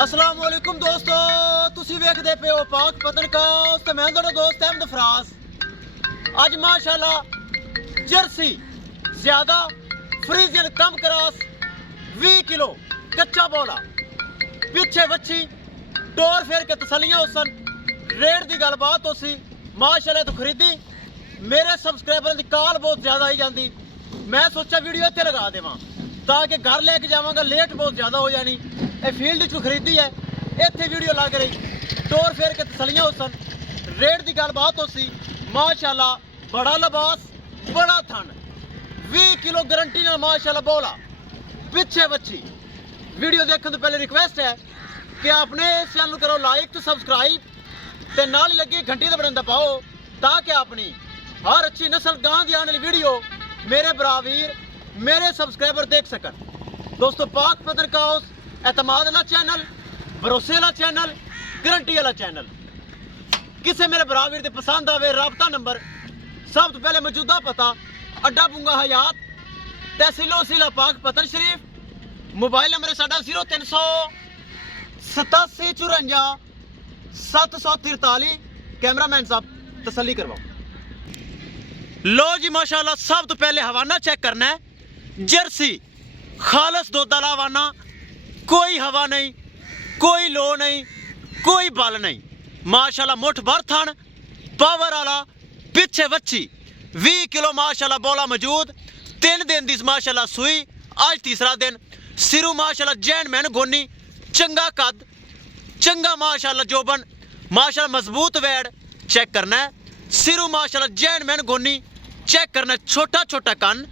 अस्सलाम वालेकुम दोस्तों, तुसी वेखदे पे हो पाक पतनकास ते मैं तुहाडा दोस्त अहमद फरास। अज माशाल्लाह जर्सी ज्यादा फ्रीजियन कम क्रॉस 20 किलो कच्चा बोला पिछे वच्छी टोर फेर के तसलियां होसन। रेट की गलबात होसी माशाल्लाह तो खरीदी। मेरे सबसक्राइबर की कॉल बहुत ज़्यादा आई जाती। मैं सोचा वीडियो इत्थे लगा देवां ताकि घर लेके जावांगा, लेट बहुत ज़्यादा हो जानी। ये फील्ड चो खरीदी है, इत्थे वीडियो लग रही टोर फेर के तसलियां होसन। रेट की गलबात होसी माशाल्लाह, बड़ा लिबास बड़ा थन 20 किलो गारंटी नाल माशाल्लाह बोला पिछे बच्ची। वीडियो देखने तो पहले रिक्वेस्ट है कि अपने इस चैनल करो लाइक तो सब्सक्राइब ते नाल लगी घंटी का बटन दबाओ ताकि अपनी हर अच्छी नस्ल गां की आने वाली वीडियो मेरे बरावीर मेरे सब्सक्राइबर देख सकन। दोस्तों पाक पतनकास एतमाद वाला चैनल, भरोसे वाला चैनल, गारंटी वाला चैनल। किसे मेरे बरावीर दे पसंद आवे राबता नंबर सब तो पहले मौजूदा पता अड्डा बुंगा हयात तहसीलो सिला पाक पतन शरीफ। मोबाइल नंबर है साडा 0300 87 54 743। कैमरामैन साहब तसल्ली करवाओ। लो जी माशाल्लाह, सब तो पहले हवाना चेक करना है। जर्सी खालस दुध वाला हवाना, कोई हवा नहीं, कोई लो नहीं, कोई बल नहीं। माशाल्लाह मुठ भर थन पावर वाला पिछे वच्छी 20 किलो माशाल्लाह बोला मौजूद। 3 दिन दी माशाल्लाह सुई, आज तीसरा दिन। सिरू माशाल्लाह जैन मैन गोनी, चंगा कद, चंगा माशाल्लाह जोबन, माशाल्लाह मजबूत वैड़ चेक करना है। सिरू माशाल्लाह जैन मैन गोनी चेक करना है। छोटा छोटा कन,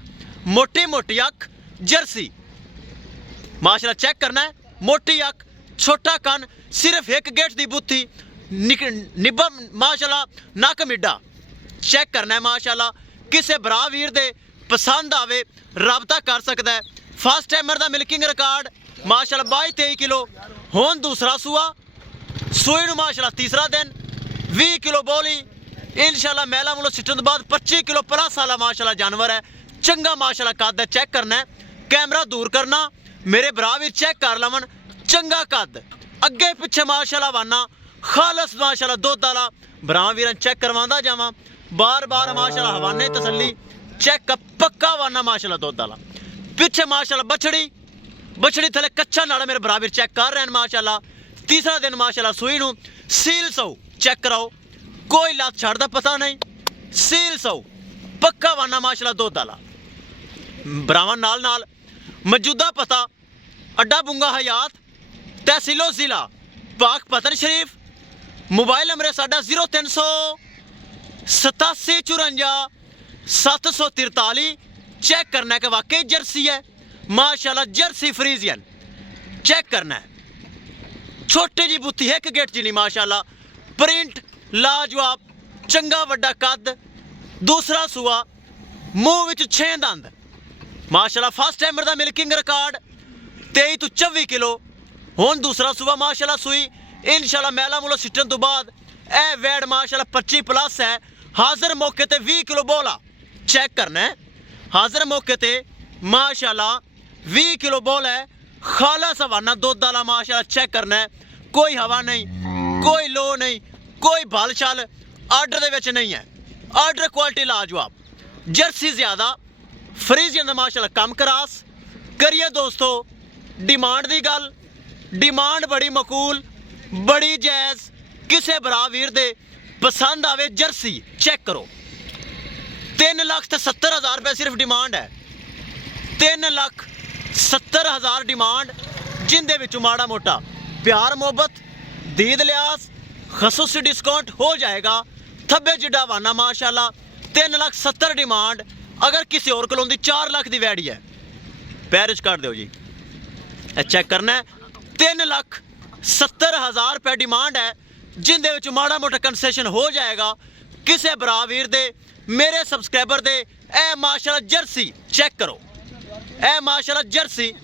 मोटी मोटी अख, जर्सी माशाल्लाह चेक करना है। मोटी अख, छोटा कन, सिर्फ एक गेट दी बुत्थी, निब्बा माशाल्लाह नक मिड्डा चेक करना है। माशाल्लाह किसे भरा वीर दे पसंद आवे राबता कर सकता है। फर्स्ट टाइमर का मिल्किंग रिकॉर्ड माशाल्लाह 22-23 किलो। हुण दूसरा सूआ, सूई नूं माशाल्लाह तीसरा दिन। 20 किलो बोली इंशाल्लाह मैला मुलो सिटन तो बाद 25 किलो प्लस वाला माशाल्लाह जानवर है। चंगा माशाल्लाह कद है, चेक करना है। कैमरा दूर करना, मेरे भरा भी चेक कर लवन। चंगा कद, अगे पिछे माशाल्लाह वाना खालस माशाल्लाह दुध वाला भरा वीर चेक करवांदा जावां। बार बार माशाल्लाह हवाने तसल्ली चेक पक्का वाना माशाल्लाह दुध वाला। पिछे माशाल्लाह बछड़ी थले कच्चा नाड़ा मेरे बराबर चेक कर रहे हैं माशाल्लाह। तीसरा दिन माशाल्लाह सुई नूं सील सौ चेक कराओ, कोई लत छड़दा पता नहीं। सील सौ पक्का वाना माशाल्लाह दुध वाला। भरावां नाल नाल मौजूदा पता अड्डा बुंगा हयात तहसीलो जिला पाक पतन शरीफ। मोबाइल नंबर है साडा 0300 87 54 743। चेक करना है कि वाकई जर्सी है माशाल्लाह, जर्सी फ्रीजियन चेक करना है। छोटी जी बुत्ती एक गेट जी नहीं माशाल्लाह, प्रिंट लाजवाब, चंगा वड्डा कद। दूसरा सूआ, मुंह विच 6 दंद माशाल्लाह। फर्स्ट टाइमर का मिल्किंग रिकॉर्ड 23 तो 24 किलो। हुण दूसरा सूआ माशाल्लाह सुई इंशाल्लाह मैला मुला सिटन तो बाद ए वैड माशाल्लाह 25 प्लस है। हाजिर मौके ते 20 किलो बोला चेक करना है। हाजिर मौके ते माशाल्लाह 20 किलो बोल है। खालस हवाना दुध वाला माशाल्लाह चेक करना है। कोई हवा नहीं, कोई लो नहीं, कोई बल छल आर्डर दे विच नहीं है। आर्डर क्वालिटी लाजवाब, जर्सी ज्यादा फ्रीजियन दा माशाल्लाह कम क्रास। करिए दोस्तों डिमांड दी गल, डिमांड बड़ी मकूल, बड़ी जायज़। किसे भरा वीर दे पसंद आवे जर्सी चेक करो। 3,70,000 रुपये सिर्फ डिमांड है। 3,70,000 डिमांड, जिंदे विचों माड़ा मोटा प्यार मोहब्बत दीद लिहाज खसूसी डिस्काउंट हो जाएगा। थब्बे जिड्डा वाना माशाल्लाह 3,70,000 डिमांड। अगर किसी और को 4 लाख की वैडी है पैरिज कर दो जी। चेक करना है। 3,70,000 रुपये डिमांड है, जिंदे विच माड़ा मोटा कंसेशन हो जाएगा। किसे भरा वीर दे मेरे सबसक्राइबर दे ए माशाल्लाह जर्सी चेक करो। ए माशाल्लाह जर्सी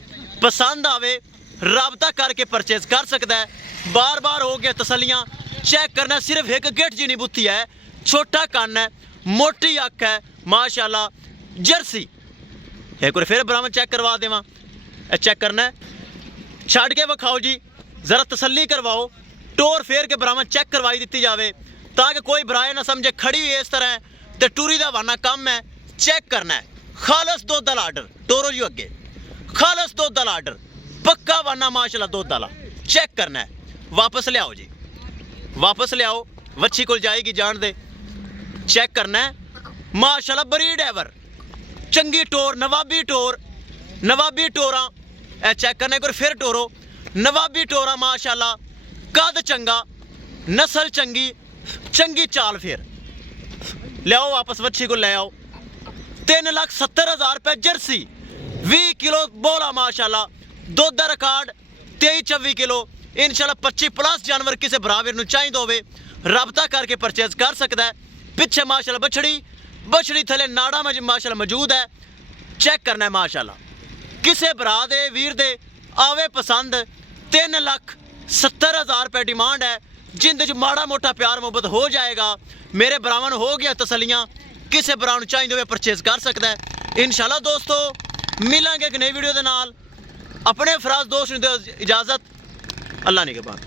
पसंद आवे राबता करके परचेज कर सकता है। बार बार हो गया तसलियां चेक करना। सिर्फ एक गेट जी नहीं बुत्ती है, छोटा कन है, मोटी अख है माशाल्लाह जर्सी। एक बार फिर बराबर चेक करवा देवां। चेक करना है, छड़ के विखाओ जी। ज़रा तसल्ली करवाओ, टोर फेर के बरामद चेक करवाई दी जाए ताकि कोई बराए ना समझे खड़ी हुई इस तरह तो टूरी का वाना कम है। चेक करना है खालस दुध वाला आर्डर, टोरो जी अगे खालस दुध वाला आर्डर, पक्का वाना माशाल्लाह दुध वाला। चेक करना है, वापस ले आओ जी, वापस ले आओ, वच्छी को जाएगी जान दे। चेक करना है माशाल्लाह बरीड एवर, चंगी टोर, नवाबी टोर, नवाबी टोरा। चेक करना एक फिर टोरो, नवाबी टोरा माशाल्लाह, कद चंगा, नस्ल चंगी, चंगी चाल। फिर ले आओ वापस, वच्छी को ले आओ। 3,70,000 रुपए जर्सी, 20 किलो बोला माशाल्लाह, दुध का रिकॉर्ड 23-24 किलो। इंशाल्लाह 25+ जानवर किसी बराबर चाहिए होवे रबता करके परचेज कर सकता है। पिछे माशाल्लाह बछड़ी, बछड़ी थले नाड़ा में माशाल्लाह मौजूद है। चेक करना है माशाल्लाह, किसे भरा दे वीर दे आवे पसंद। 3,70,000 रुपए डिमांड है, जिंद च माड़ा मोटा प्यार मुहब्बत हो जाएगा। मेरे भरावां नूं हो गया तसलियां, किसे भरा नूं चाहिए होवे परचेज कर सकता है। इंशाल्लाह दोस्तों मिलांगे एक नई वीडियो दे नाल। अपने फराज दोस्त नूं दिओ इजाजत, अल्लाह निगहबान।